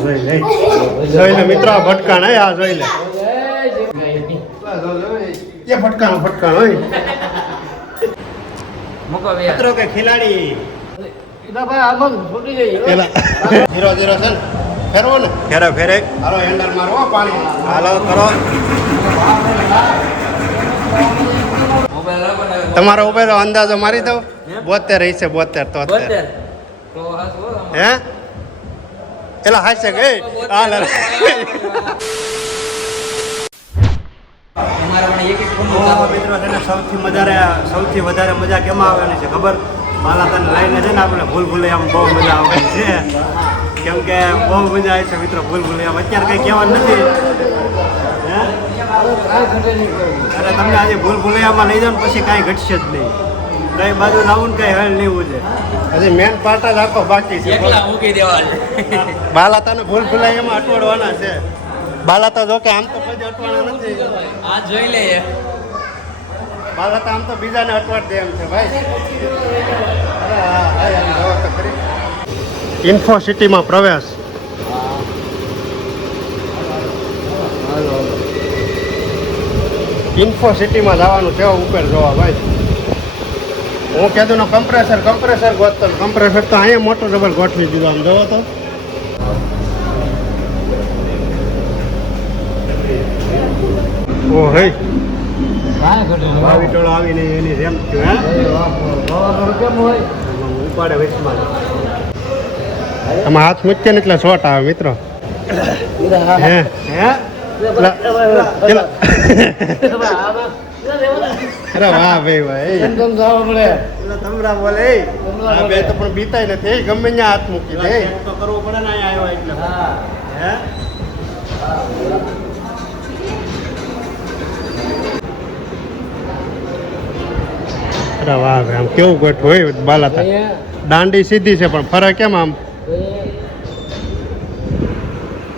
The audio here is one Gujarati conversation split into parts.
જોઈ લે મિત્રો ભટકાણ હે આ જોઈ લે ये फटकानो હોય મિત્રો કે ખિલાડી ના ભાઈ આમાં છોડી ગઈ પેલા 0-0 છે ફેરવો ને ફેરે હાલો હેન્ડલ મારો પાણી હાલો કરો તમારો ઉભેર અંદાજો મારી દો 72 રહી છે 72 તો હે એલા હાશે કે હાલ મિત્રો તને સૌથી વધારે મજા કેમાં આવવાની છે ખબર માલા તને લઈને છે ને આપણે ભૂલભુલૈયામાં બહુ મજા આવવાની છે કેમ કે બહુ મજા આવે છે મિત્રો ભૂલભુલૈયામાં અત્યારે કંઈ કહેવાનું નથી અરે તમને આજે ભૂલભુલૈયામાં લઈ જાવ પછી કાંઈ ઘટશે જ નહીં કઈ બાજુ લાવું ને કઈ હળ લેવું છે હજી મેન પાર્ટ જ આખો બાકી છે બાલા તને ભૂલભુલૈયામાં અટવાડવાના છે બાલા તો જો કે આમ તો કોઈ અટવાના નથી આ જોઈ લઈએ બાલા તો આમ તો બીજાને અટવાડ દે એમ છે ભાઈ ઇન્ફો સિટીમાં પ્રવેશ ઇન્ફો સિટીમાં જવાનું છે ઉપર જોવા ભાઈ હું કહેતો ને કમ્પ્રેસર ગોતતો કમ્પ્રેસર તો અહીંયા મોટો ડબલ ગોઠવી દીધો આમ જોવો તો ઓ હે વાવીટોળો આવીને એની જેમ થયું કેમ હોય ઉપાડે વેચમાં આમાં હાથ મૂકીએ ને એટલે શોટ આવે મિત્રો હે અરે વાહ ભાઈ ભાઈ તમરા બોલે બે તો પણ બીતાય નથી ગમે ત્યાં હાથ મૂકી દે તો કરવું પડે ને અહીંયા આવ્યો એટલે હે અરે વાહ ભાઈ આમ કેવું ગોઠવું હોય બાલા દાંડી સીધી છે પણ ફરક કેમ આમ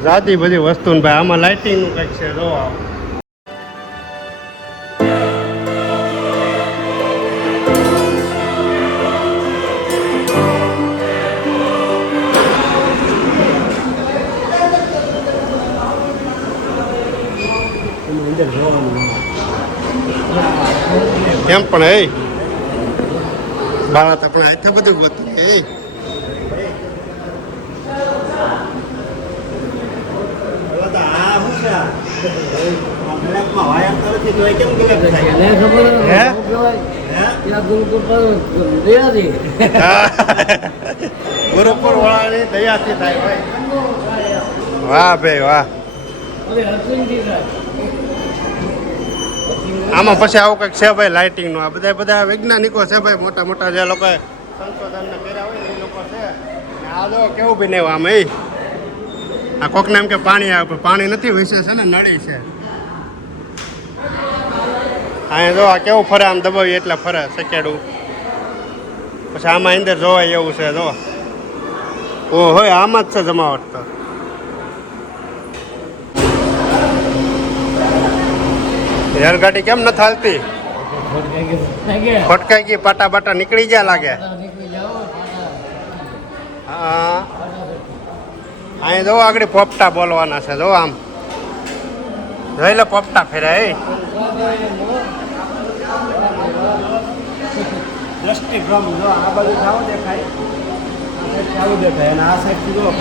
જાતી બધી વસ્તુ ને ભાઈ આમાં લાઇટિંગ નું કંઈક છે જો કેમ પણ એ બાળા તો પણ આટલું બધું ગોતું એ ગુરુપુર વાળાની દયાથી થાય ભાઈ વાહ ભાઈ વાહ આમાં પછી આવું કંઈક છે ભાઈ લાઇટિંગનું આ બધા વૈજ્ઞાનિકો છે ભાઈ મોટા મોટા જે લોકો સંશોધનને કર્યા હોય ને એ લોકો છે આ જો કેવું બનાવ્યું આમ એ આ કોકને એમ કે પાણી આવે પાણી નથી વિશે છે ને નળી છે અહીંયા જો આ કેવું ફરે આમ દબાવી એટલે ફરે સકેડું પછી આમાં અંદર જોવાય એવું છે જો ઓ હોય આમાં જ છે જમાવટ તો રેલગાડી કેમ નથી હાલતી ખોટકાઈ ગઈ પાટા બાટા નીકળી ગયા લાગે હા અહીંયા જો આગળ પોપટા બોલવાના છે જો આમ જોઈ લે પોપટા ફેરાય દ્રષ્ટિભ્રમ જો આ બાજુ આવું દેખાય આવું દેખાય અને આ સાઈડ જો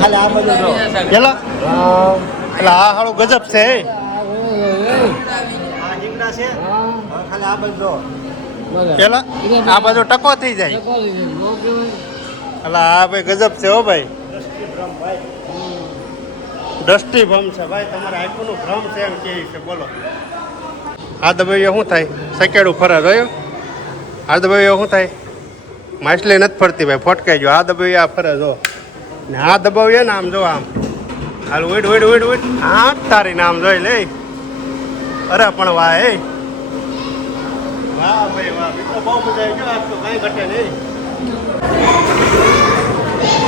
ખાલી આ બાજુ જો ચલો એટલે આ હાળું ગજબ છે ખાલી આ બાજુ પેલા આ બાજુ ટકો થઈ જાય એટલે આ ભાઈ ગજબ છે હો ભાઈ દ્રષ્ટિભ્રમ છે ભાઈ તમારે આંખોનું ભ્રમ છે એમ કે છે બોલો આ દબાઈએ શું થાય સકેડું ફરે જોયું આ દબાઈએ શું થાય માછલી નથી ફરતી ભાઈ ફટકાઈ ગયો આ દબાઈએ આ ફરે જો ને આ દબાવીએ ને આમ જો આમ હાલ ઉડ હા તારી નામ જોઈ લે અરે પણ વાહ એ વાહ ભાઈ વાહ મિત્રો બહુ મજા આવી ગયો આજ તો કાંઈ ઘટે નહીં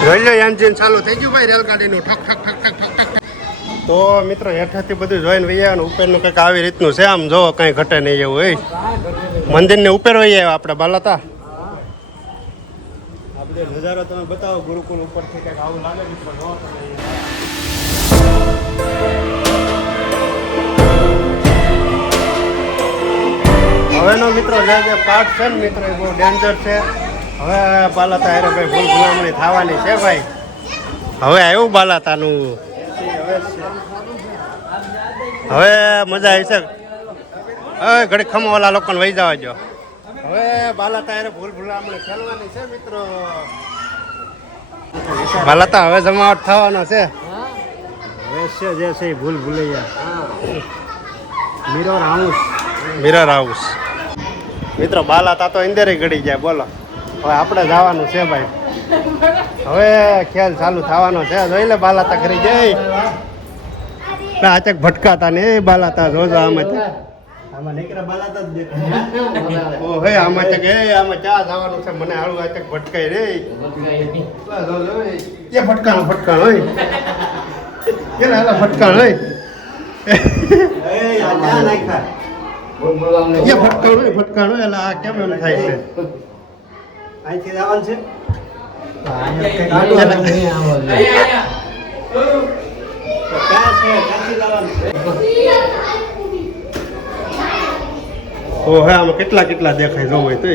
જોઈ લો એન્જિન ચાલુ થઈ ગયું ભાઈ રેલગાડીનું ઠક ઠક ઠક ઠક ઠક ઠક તો મિત્રો હેઠાથી બધું જોઈને વહી આવ્યા ને ઉપરનું કંઈક આવી રીતનું છે આમ જો કાંઈ ઘટે નહીં એવું હોય મંદિરને ઉપર વહી આવ્યા આપણે બાલાતા આપણે નજારો તમે બતાવો ગુરુકુળ ઉપરથી કંઈક આવું લાગે મિત્રો જો તમે હવેનો મિત્રો જે પાઠ છે ને મિત્રો એ બહુ ડેન્જર છે. હવે બાલાતા હારે ભાઈ ભૂલ ભૂલામણી થવાની છે ભાઈ. હવે આવ્યું બાલાતાનું. હવે મજા આવી છે. હવે ઘડી ખમવાલા લોકોને વહી જવા જો. હવે બાલાતા હારે ભૂલ ભૂલામણી ખેલવાની છે મિત્રો. બાલાતા હવે જમાવટ થવાનો છે. હવે છે જે છે ભૂલ ભૂલૈયા મિરર હાઉસ મિત્રો. બાલાતા તો અંદર ગળી જાય બોલો. હવે આપણે જવાનું છે ભાઈ. હવે ખેલ ચાલુ થવાનો છે. જોઈ લે બાલાતા કરી જઈ આચક ભટકાતા ને બાલાતા જોજો આમાં નીકળે બાલાતા જ દેખાય. ઓ હે આમાં ચક એ આમાં ચા જવાનું છે. મને હાળું આચક ભટકાય રે. એ ભટકાણો હોય કેલા હાલા ભટકાણ હોય ફટકાણો એટલે આ કેમ એમ થાય છે. અહીંથી જવાનું છે. ઓ હે આમાં કેટલા દેખાય જોવું હોય તો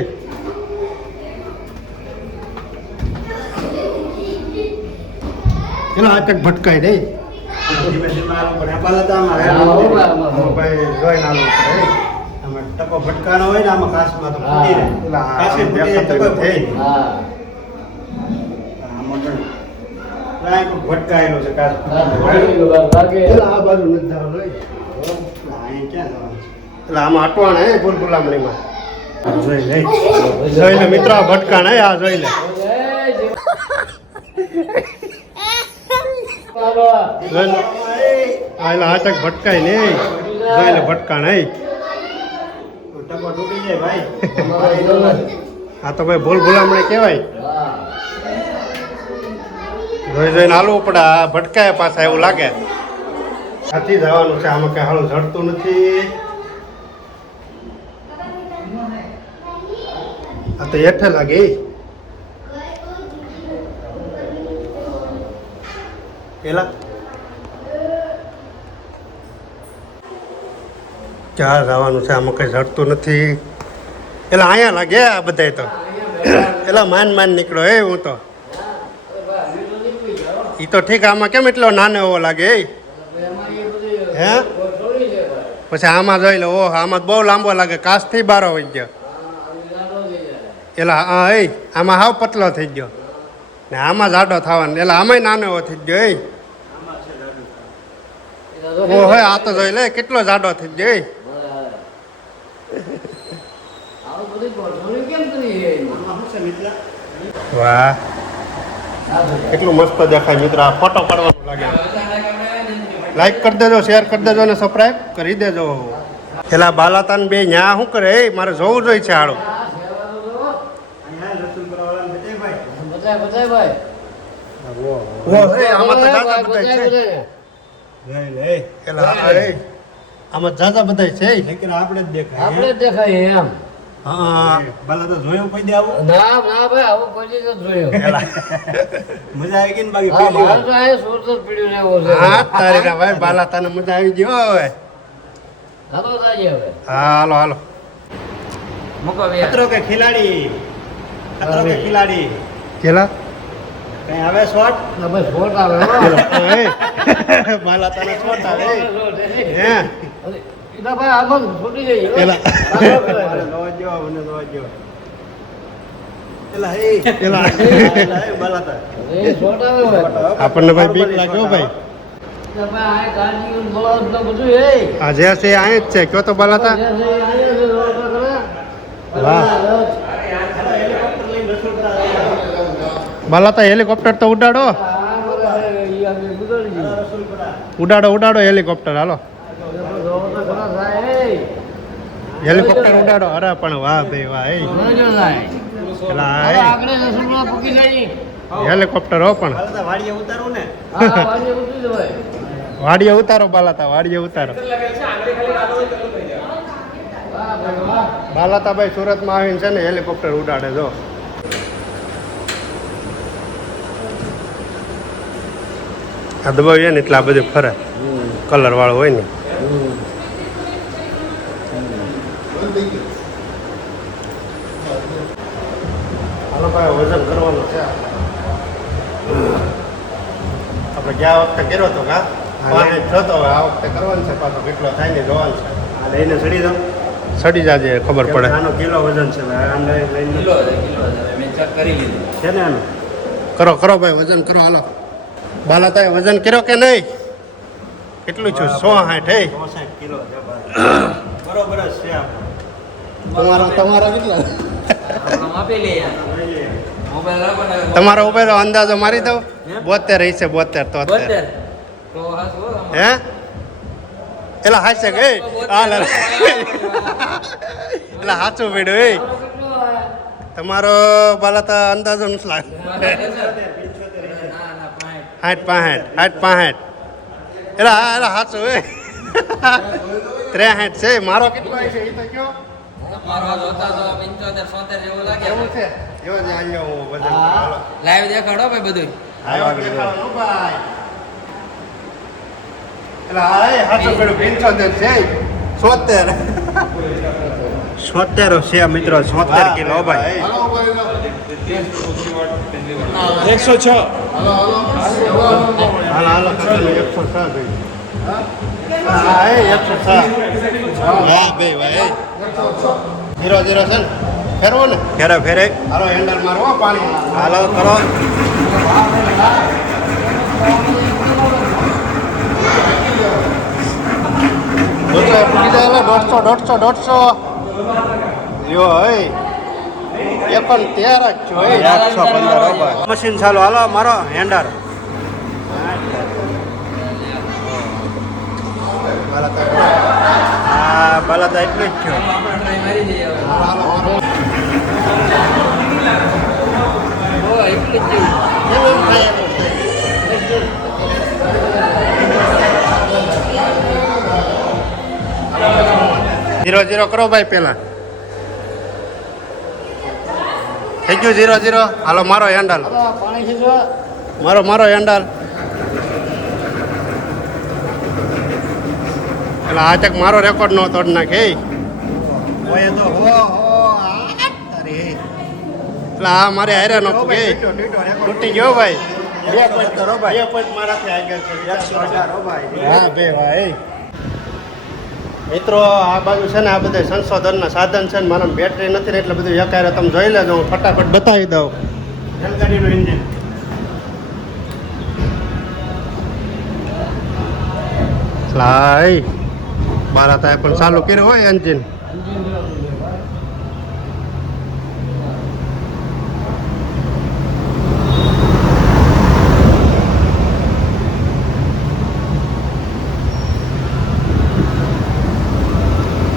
એના આચક ભટકાય નહીં. ટકો ભટકાનો હોય ને આમાં કાશમાં તો ફૂટી રહે. ભટકાયેલો છે કાશ. આ બાજુ નથી જવાનું હોય. એટલે આમાં અટવાણ હે ભૂલ ભૂલામણીમાં. જોઈ લે મિત્રો આ ભટકાણ હે. આ જોઈ લે આચક ભટકાય નહીં. જોઈ લે ભટકાણ હે. ટકો તૂટી જાય ભાઈ. આ તો ભાઈ ભૂલ ભૂલામણી કહેવાય. જોઈને હાલવું પડે. આ ભટકાય પાછા એવું લાગે. સાથી જવાનું છે. આમાં કઈ હાલું જડતું નથી. આ તો હેઠે લાગે. પેલા ક્યાં જવાનું છે. આમાં કઈ જડતું નથી. એટલે અહીંયા લાગે આ બધા તો. એટલે માન નીકળો હે. હું તો ઈ તો ઠીક. આમાં કેમ એટલો નાનો એવો લાગે હે. પછી આમાં જોઈ લો. ઓહ આમાં બહુ લાંબો લાગે. કાચથી બારો હોય ગયો. એટલે હા એ આમાં હાવ પતલો થઈ ગયો ને આમાં જાડો થવાનો. એટલે આમાંય નાનો એવો થઈ ગયો. ઓ હે આ તો જોઈ લે કેટલો જાડો થઈ ગયો. વાહ કેટલું મસ્ત દેખાય મિત્ર. આ ફોટો પાડવાનું લાગે. લાઈક કરી દેજો, શેર કરી દેજો અને સબસ્ક્રાઈબ કરી દેજો. પેલા બાલાતાન બે ન્યા શું કરે? મારે જોવું જોઈએ છે હાડું. આમાં જાજા બધા છે. આપણે જ દેખાય એમ. હા બાલાતા જોયું કોઈ દે આવું? ના ભાઈ આવું કોઈ જોયું. મજા આવી ગઈ ને બાકી તારી ના ભાઈ બાલાતાને મજા આવી ગઈ હવે. હાલો ખતરો કે ખિલાડી કેલા કઈ આવે શોટ? ભાઈ શોટ આવે. બાલાતાને શોટ આવે. હે ભાઈ આમાં છૂટી જઈએ. આપણને ભાઈ બીક લાગ્યો ભાઈ. આ જે છે અહીં જ છે. કયો તો બાલાતા. બાલાતા હેલિકોપ્ટર તો ઉડાડો હેલિકોપ્ટર. હાલો હેલિકોપ્ટર ઉડાડો. અરે પણ વાહ ભાઈ વાહ. હેલિકોપ્ટર હો પણ વાડીએ ઉતારો બાલાતા. વાડીએ ઉતારો. બાલાતા ભાઈ સુરતમાં આવીને છે ને હેલિકોપ્ટર ઉડાડે. જો આ દબાવીએ ને એટલે આ બધું ફરે કલર વાળો હોય ને હાલો ભાઈ વજન કરવાનું છે આપણે ગયા વખતે કર્યો હતો કા થતો હવે આ વખતે કરવાનું છે પાછો કેટલો થાય ને જોવાનું છે આ લઈને ચડી જાવ ચડી જાજે ખબર પડે આનો કિલો વજન છે ભાઈ આને લઈને કિલો મેં ચેક કરી લીધું છે ને આનું કરો કરો ભાઈ વજન કરો હાલો બાલાતાએ વજન કર્યો કે નહીં કેટલું છું 160 હે 160 કિલો છે બરોબર જ છે તમારા કેટલા આપેલી મોબાઈલ રાખો ને તમારો ઉપર અંદાજો મારી દઉં 72 રહી છે 72 તો 72 તો હાસ હો હે એલા હાસે ગઈ હાલ એલા હાચું પડ્યું એ તમારો બાલાતા અંદાજો નથી લાગે 65 એલા એલા હાચું એ 63 છે મારો કેટલો છે એ તો કયો મારો જોતા તો 75 77 જેવું લાગે એવું છે જો જ અહીંયા હું વજન કરું હાલો લાઈવ દેખાડો ભાઈ બધું આયો દેખાડો ભાઈ એલા આય હાચું પડ્યું 75 છે 70 76 છે મિત્રો 76 કિલો ભાઈ 106 હાલો હાલો 106 ભાઈ હા એ 106 હા ભાઈ ભાઈ 0 0 છે ને ફેરવો ને ફેરે હાલો હેન્ડલ મારો પાણી હાલો કરો દોઢસો જો હે પણ 13 જ છો 115 મશીન ચાલો હાલો મારો હેન્ડર હા બાલાતા એટલું જ થયો મારી દઈએ ઓ એટલું જ જીરો જીરો કરો ભાઈ પેલા થઈ ગયું 0-0 હાલો મારો હેન્ડલ પાણી છે જો મારો હેન્ડલ એટલે આ તક મારો રેકોર્ડ નો તોડ નાખે ઓય તો હો અરે એટલે આ મારે હારે નો કે તૂટી ગયો ભાઈ બે પોઈન્ટ કરો ભાઈ બે પોઈન્ટ મારાથી આગળ છે 118 ભાઈ હા બે ભાઈ મિત્રો આ બાજુ છે ને આ બધા સંશોધનના સાધન છે ને મારા બેટરી નથી ને એટલે બધું એકારે તમે જોઈ લેજો હું ફટાફટ બતાવી દઉં રેલગાડીનું એન્જિન લાય મારા ત્યાં પણ ચાલુ કર્યું હોય એન્જિન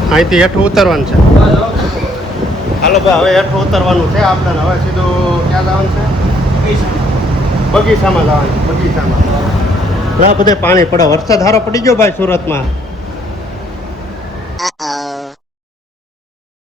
અહીંથી હેઠું ઉતરવાનું છે હાલો ભાઈ હવે હેઠું ઉતરવાનું છે આપણે હવે સીધું ક્યાં જવાનું છે બગીચામાં જવાનું બગીચામાં બધે પાણી પડે વરસાદ સારો પડી ગયો ભાઈ સુરતમાં